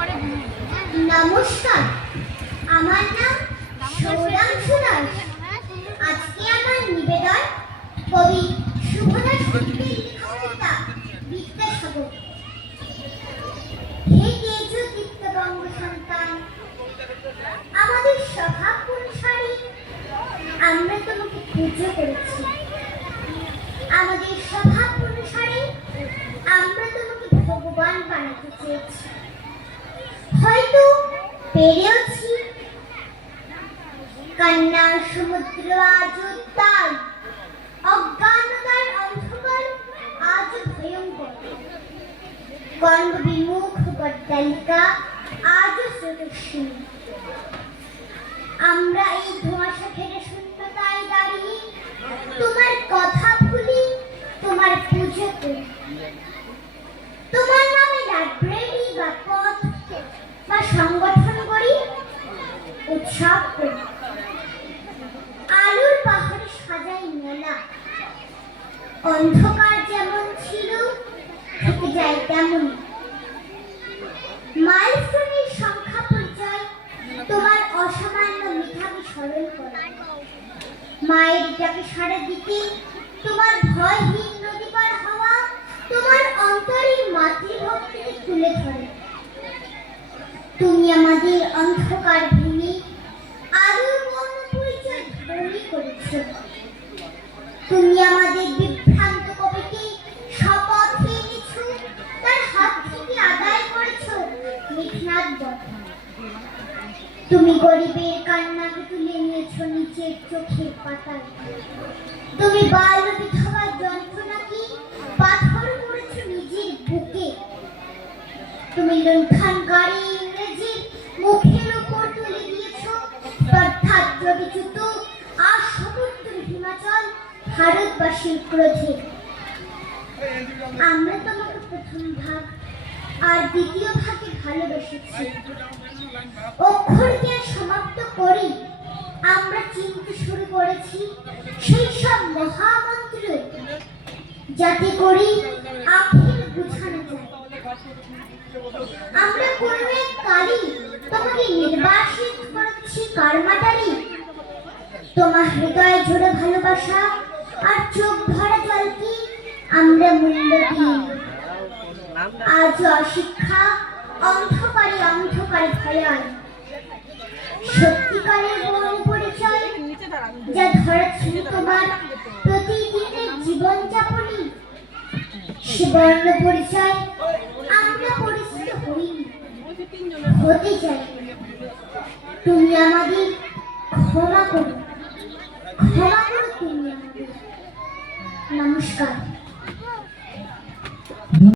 নমস্কার, আমার নাম সৌরাংশু দাস। আজকে আমার নিবেদন কবি শুভদাস গুপ্তের লেখা কবিতা বিদ্যাসাগর। হে তেজ দীপ্ত বঙ্গ সন্তান, আমাদের স্বভাব অনুসারে আমরা তোমাকে পুজো করেছি। আমাদের স্বভাব অনুসারে আমরা তোমাকে ভগবান বানাতে চেয়েছি। হয়তো পেরেওছি, কান্নার সমুদ্র আজ উত্তাল, অজ্ঞানতার অন্ধকার আজ ভয়ঙ্কর, কর্ম বিমুখ গড্ডালিকা আজ স্রোতস্বিনী। আমরা এই ধোঁয়াশা ঘেরে শূন্যতায় দাঁড়িয়ে তোমার কথা ভুলি, তোমার পুজো করি। তোমার নামে লাইব্রেরি বা পথ বা সংগঠন করি, উৎসব করি। আলোর পাহাড়ে সাজাই মেলা, অন্ধকার যেমন ছিল থেকে যায় তেমন। মাইলস্টোনের সংখ্যা পরিচয় তোমার অসামান্য মেধাকে স্মরণ করে। মায়ের ডাকে সাড়া দিতে তোমার ভয়হীন নদী পার হওয়া তোমার অন্তরের মাতৃভক্তিকে তুলে ধরে। তুমি আমাদের অন্ধকার ভেঙে আলোর বর্ণ পরিচয় ধনী করেছ। তুমি আমাদের বিভ্রান্ত কবিকে শপথে এনেছ, তার হাত থেকে আদায় করেছ মেঘনাদ বধ। তুমি গরিবের কান্নাকে তুলে নিয়েছ নিচের চোখের পাতায়। তুমি বাল্য বিধবার যন্ত্রণাকে পাথর করেছ নিজের বুকে। তুমি লুণ্ঠনকারী ইংরেজির মুখের উপর তুলে দিয়েছ স্পর্ধার্য বিচ্যুত আর সমুদ্র হিমাচল ভারতবাসীর ক্রোধে। আমরা তোমাকে প্রথম ভাগ আর দ্বিতীয় ভাগে ভালোবেসেছি। অক্ষর জ্ঞান সমাপ্ত করি আমরা চিনতে শুরু করেছি সেই সব মহামন্ত্র, যাতে করে আখের বুঝানো যায়। আমরা কোনো এক কালি তোমাকে নির্বাসিত করেছি কারমাটারি। তোমার হৃদয়ে জোড়ে ভালোবাসা আর চোখ ভরা জলকে আমরা মূল্য দিই। আজ অশিক্ষা অন্ধকারে অন্ধকারে ভয়ায় সত্যিকারের বর্ণ পরিচয় যা ধরেছিল তোমার প্রতিদিনের জীবনযাপনে, সে বর্ণ পরিচয় আমরা পরিচিত হইনি, হতে চাই। তুমি আমাদের ক্ষমা করো, ক্ষমা করো তুমি আমাদের। নমস্কার।